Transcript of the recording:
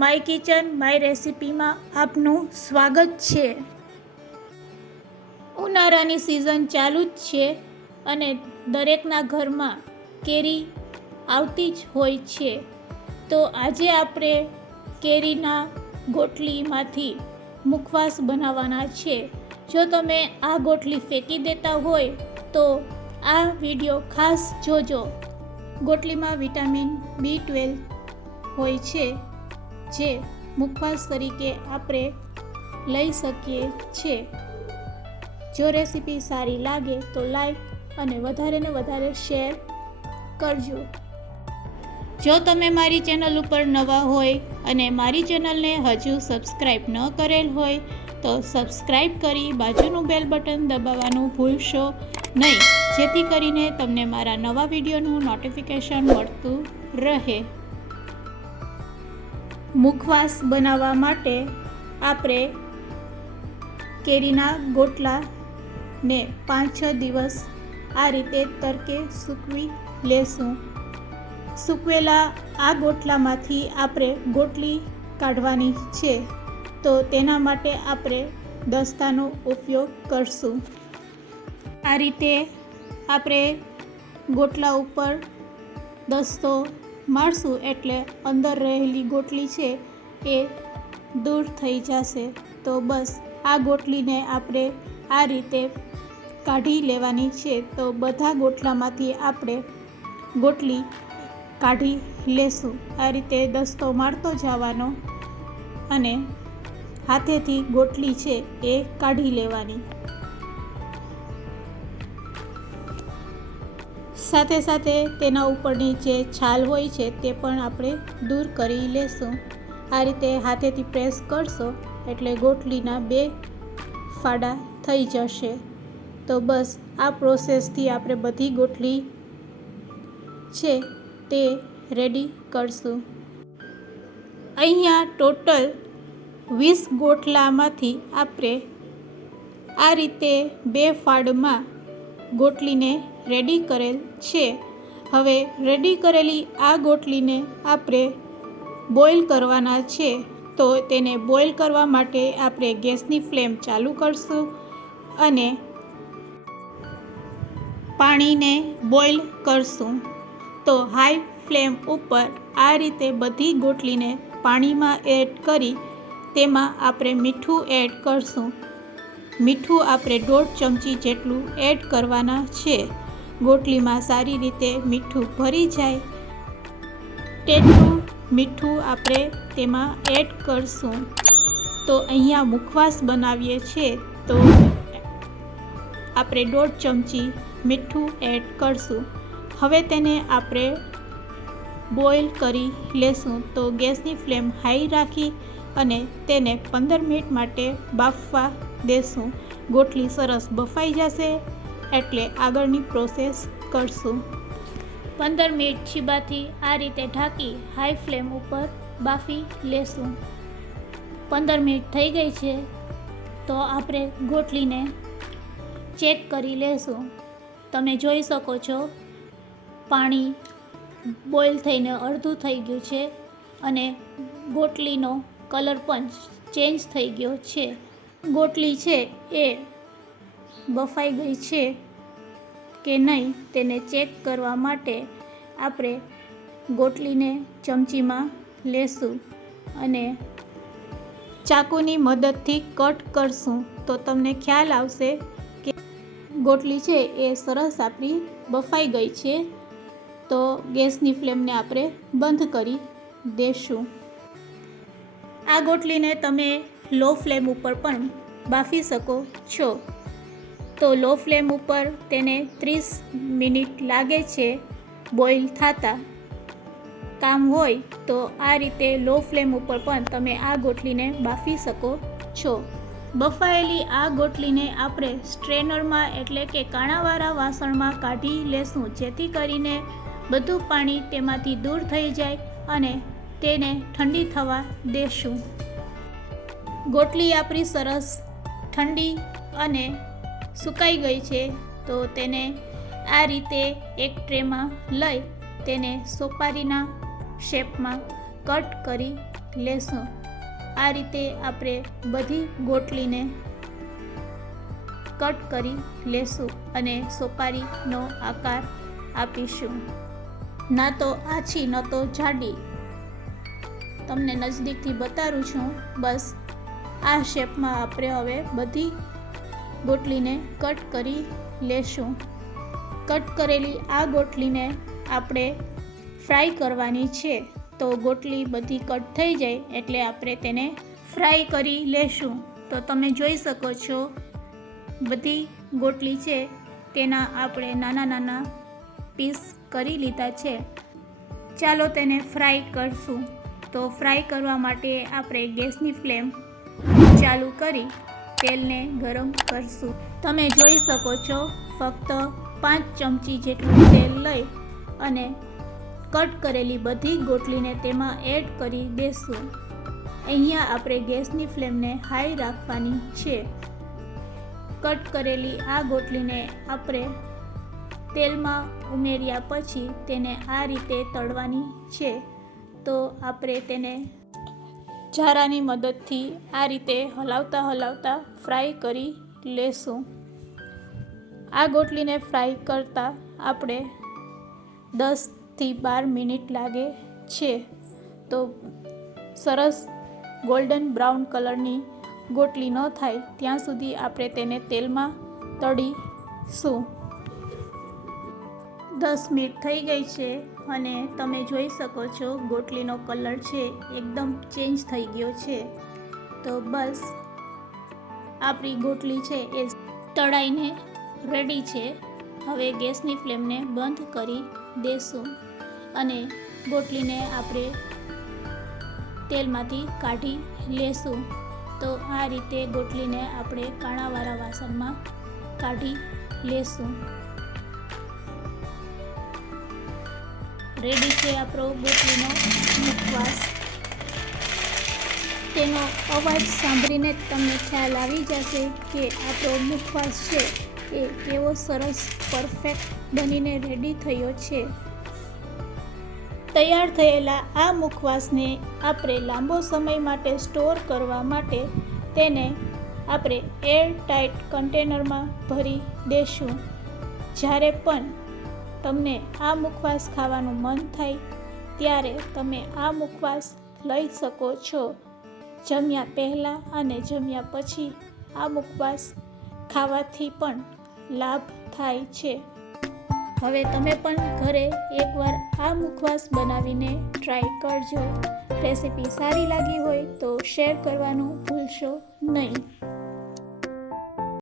My kitchen my રેસિપીમાં આપનું સ્વાગત છે। ઉનાળાની સિઝન ચાલુ જ છે અને દરેકના ઘરમાં કેરી આવતી જ હોય છે। તો આજે આપણે કેરીના ગોટલીમાંથી મુખવાસ બનાવવાના છે। જો તમે આ ગોટલી ફેંકી દેતા હોય તો આ વિડીયો ખાસ જોજો। ગોટલીમાં વિટામિન B12 હોય છે જે મુખવાસ તરીકે આપણે લઈ શકીએ છીએ। જો રેસીપી સારી લાગે તો લાઈક અને વધારે ને વધારે શેર કરજો। જો તમે મારી ચેનલ ઉપર નવા હોય અને મારી ચેનલને હજુ સબસ્ક્રાઈબ ન કરેલ હોય તો સબસ્ક્રાઈબ કરી બાજુનું બેલ બટન દબાવવાનું ભૂલશો નહીં, જેથી કરીને તમને મારા નવા વિડીયોનું નોટિફિકેશન મળતું રહે। મુખવાસ બનાવવા માટે આપણે કેરીના ગોટલાને 5-6 દિવસ આ રીતે તડકે સૂકવી લેશું। સૂકવેલા આ ગોટલામાંથી આપણે ગોટલી કાઢવાની છે, તો તેના માટે આપણે દસ્તાનો ઉપયોગ કરશું। આ રીતે આપણે ગોટલા ઉપર દસ્તો મારશું એટલે અંદર રહેલી ગોટલી છે એ દૂર થઈ જશે। તો બસ આ ગોટલીને આપણે આ રીતે કાઢી લેવાની છે। તો બધા ગોટલામાંથી આપણે ગોટલી કાઢી લેશું। આ રીતે દસ્તો મારતો જવાનો અને હાથેથી ગોટલી છે એ કાઢી લેવાની। સાથે સાથે તેના ઉપરની જે છાલ હોય છે તે પણ આપણે દૂર કરી લેશું। આ રીતે હાથેથી પ્રેસ કરશો એટલે ગોટલીના 2 ફાડા થઈ જશે। તો બસ આ પ્રોસેસથી આપણે બધી ગોટલી છે તે રેડી કરશું। અહીંયા ટોટલ 20 ગોટલામાંથી આપણે આ રીતે 2 ફાડમાં ગોટલીને રેડી કરેલ છે। હવે રેડી કરેલી આ ગોટલીને આપણે બોઇલ કરવાના છે। તો તેને બોઇલ કરવા માટે આપણે ગેસની ફ્લેમ ચાલુ કરશું અને પાણીને બોઇલ કરશું। તો હાઈ ફ્લેમ ઉપર આ રીતે બધી ગોટલીને પાણીમાં એડ કરી તેમાં આપણે મીઠું એડ કરશું। મીઠું આપણે 1.5 ચમચી જેટલું એડ કરવાના છે। ગોટલીમાં સારી રીતે મીઠું ભરી જાય તેટલું મીઠું આપણે તેમાં એડ કરશું। તો અહીંયા મુખવાસ બનાવીએ છીએ તો આપણે 1.5 ચમચી મીઠું એડ કરશું। હવે તેને આપણે બોઇલ કરી લેશું। તો ગેસની ફ્લેમ હાઈ રાખી અને તેને 15 મિનિટ માટે બાફવા દેશું। ગોટલી સરસ બફાઈ જશે એટલે આગળની પ્રોસેસ કરશું। 15 મિનિટ છીબાથી આ રીતે ઢાંકી હાઈ ફ્લેમ ઉપર બાફી લેશું। 15 મિનિટ થઈ ગઈ છે તો આપણે ગોટલીને ચેક કરી લેશું। તમે જોઈ શકો છો પાણી બોઇલ થઈને અડધું થઈ ગયું છે અને ગોટલીનો કલર પણ ચેન્જ થઈ ગયો છે। ગોટલી છે એ બફાઈ ગઈ છે કે નહીં તેને ચેક કરવા માટે આપણે ગોટલીને ચમચીમાં લેશું અને ચાકુની મદદથી કટ કરશું। તો તમને ખ્યાલ આવશે કે ગોટલી છે એ સરસ આપણી બફાઈ ગઈ છે। તો ગેસની ફ્લેમને આપણે બંધ કરી દેશું। આ ગોટલીને તમે લો ફ્લેમ ઉપર પણ બાફી શકો છો। તો લો ફ્લેમ ઉપર તેને 30 મિનિટ લાગે છે બોઇલ થતાં। કામ હોય તો આ રીતે લો ફ્લેમ ઉપર પણ તમે આ ગોટલીને બાફી શકો છો। બફાયેલી આ ગોટલીને આપણે સ્ટ્રેનરમાં એટલે કે કાણાવાળા વાસણમાં કાઢી લેશું, જેથી કરીને બધું પાણી તેમાંથી દૂર થઈ જાય અને તેને ઠંડી થવા દેશું। ગોટલી આપણી સરસ ઠંડી અને સુકાઈ ગઈ છે તો તેને આ રીતે એક ટ્રેમાં લઈ તેને સોપારીના શેપમાં કટ કરી લેશું. આ રીતે આપણે બધી ગોટલીને કટ કરી લેશું અને સોપારીનો આકાર આપીશું. ના તો આછી ન તો જાડી. તમને નજદીકથી બતાવું છું. બસ આ શેપમાં આપણે હવે બધી ગોટલીને કટ કરી લેશું. કટ કરેલી આ ગોટલીને આપણે ફ્રાય કરવાની છે. તો ગોટલી બધી કટ થઈ જાય એટલે આપણે તેને ફ્રાય કરી લેશું. તો તમે જોઈ શકો છો બધી ગોટલી છે તેના આપણે નાના નાના પીસ કરી લીધા છે. ચાલો તેને ફ્રાય કરશું. તો ફ્રાય કરવા માટે આપણે ગેસની ફ્લેમ ચાલુ કરી તેલને ગરમ કરશું. તમે જોઈ શકો છો ફક્ત 5 ચમચી જેટલું તેલ લઈ અને કટ કરેલી બધી ગોટલીને તેમાં એડ કરી દેશું. અહીંયા આપણે ગેસની ફ્લેમને હાઈ રાખવાની છે. કટ કરેલી આ ગોટલીને આપણે તેલમાં ઉમેર્યા પછી તેને આ રીતે તળવાની છે. તો આપણે તેને ઝારાની મદદથી આ રીતે હલાવતા હલાવતા ફ્રાય કરી લેશું. આ ગોટલીને ફ્રાય કરતાં આપણે 10 થી 12 મિનિટ લાગે છે. તો સરસ ગોલ્ડન બ્રાઉન કલરની ગોટલી ન થાય ત્યાં સુધી આપણે તેને તેલમાં તળીશું. 10 મિનિટ થઈ ગઈ છે અને તમે જોઈ શકો છો ગોટલીનો કલર છે એકદમ ચેન્જ થઈ ગયો છે. તો બસ આપણી ગોટલી છે એ તળાઈને રેડી છે. હવે ગેસની ફ્લેમને બંધ કરી દેશું અને ગોટલીને આપણે તેલમાંથી કાઢી લેશું. તો આ રીતે ગોટલીને આપણે કાણાવાળા વાસણમાં કાઢી લેશું. રેડી છે આપણો ગોટલીનો મુખવાસ. તેનો અવાજ સાંભળીને જ તમને ખ્યાલ આવી જશે કે આપણો મુખવાસ છે એ કેવો સરસ પરફેક્ટ બનીને રેડી થયો છે. તૈયાર થયેલા આ મુખવાસને આપણે લાંબો સમય માટે સ્ટોર કરવા માટે તેને આપણે એર ટાઈટ કન્ટેનરમાં ભરી દેશું. જ્યારે પણ તમને આ મુખવાસ ખાવાનું મન થાય ત્યારે તમે આ મુખવાસ લઈ શકો છો. જમ્યા પહેલાં અને જમ્યા પછી આ મુખવાસ ખાવાથી પણ લાભ થાય છે. હવે તમે પણ ઘરે એકવાર આ મુખવાસ બનાવીને ટ્રાય કરજો. રેસિપી સારી લાગી હોય તો શેર કરવાનું ભૂલશો નહીં.